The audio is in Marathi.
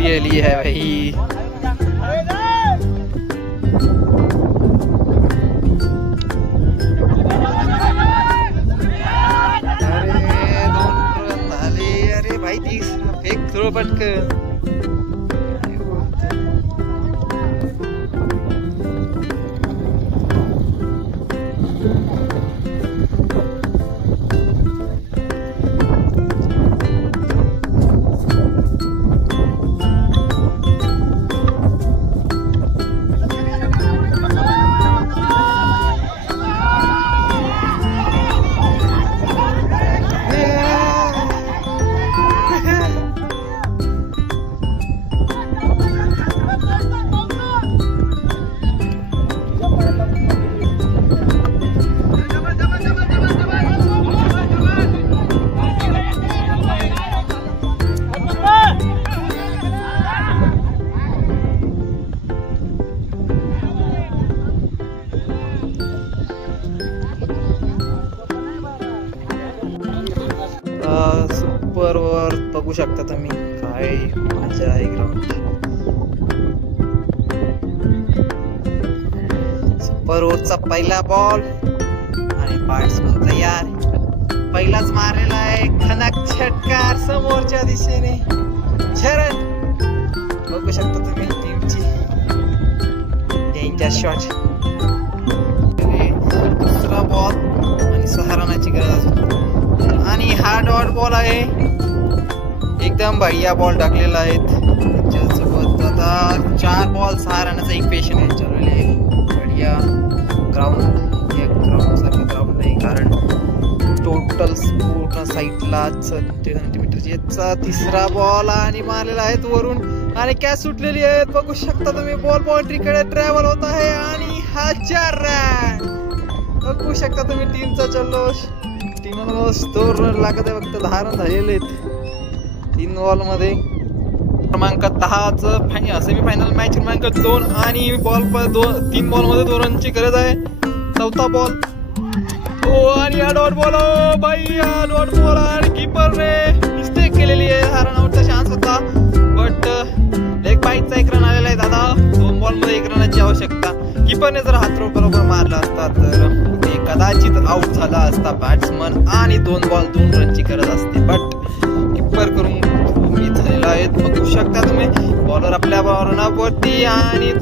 लिहिली है भाई। अरे 2 रन झाले। अरे भाई 30 फेक थ्रो पटकन। सुपर ओव्हर बघू शकता तुम्ही, काय मजा आहे ग्राउंड। सुपर ओव्हरचा पहिला बॉल आणि बॅट्समन तयार, पहिलाच मारलेला आहे, खनक षटकार समोरच्या दिशेने झरण। बघू शकता तुम्ही टीमची डेंजर शॉट। दुसरा बॉल आणि 6 रनाची गरज आणि हा डॉट बॉल आहे, एकदम बढ़िया बॉल टाकलेला आहे। आता 4 बॉल 6 रनाचा इक्वेशन आहे। चलो बढ़िया ग्राउंड, एक ग्राउंड सारखं ग्राउंड नाही, कारण टोटल पूर्ण साईडला 30 सेंटीमीटरची। याचा तिसरा बॉल आणि मारलेला आहे वरून आणि कॅच सुटलेली आहे। बघू शकता तुम्ही बॉल बाउंड्रीकडे ट्रॅव्हल होत आहे आणि 1000 रन। बघू शकता तुम्ही टीमचा जल्लोष। टीमला 2 रन लागत आहे, फक्त 10 रन झालेले आहेत 3 बॉल मध्ये। क्रमांक 10च सेमीफायनल मॅच क्रमांक 2 आणि 3 बॉल मध्ये 2 रनची गरज आहे। 4था बॉल आणि हा डॉट बॉल भाई, हा डॉट बॉल आणि कीपरने मिस्टेक केलेली आहे। 6 रन आउटचा चान्स होता, बट लेग बाईटचा 1 रन आलेला आहे दादा। 2 बॉल मध्ये 1 रनाची आवश्यकता। कीपरने जर हात बरोबर मारला असता तर ते कदाचित आउट झाला असता बॅट्समन आणि 2 बॉल 2 रनची गरज असते, बट कीपर करून झालेला आहे। बघू शकता तुम्ही बॉलर आपल्या रनावरती आणि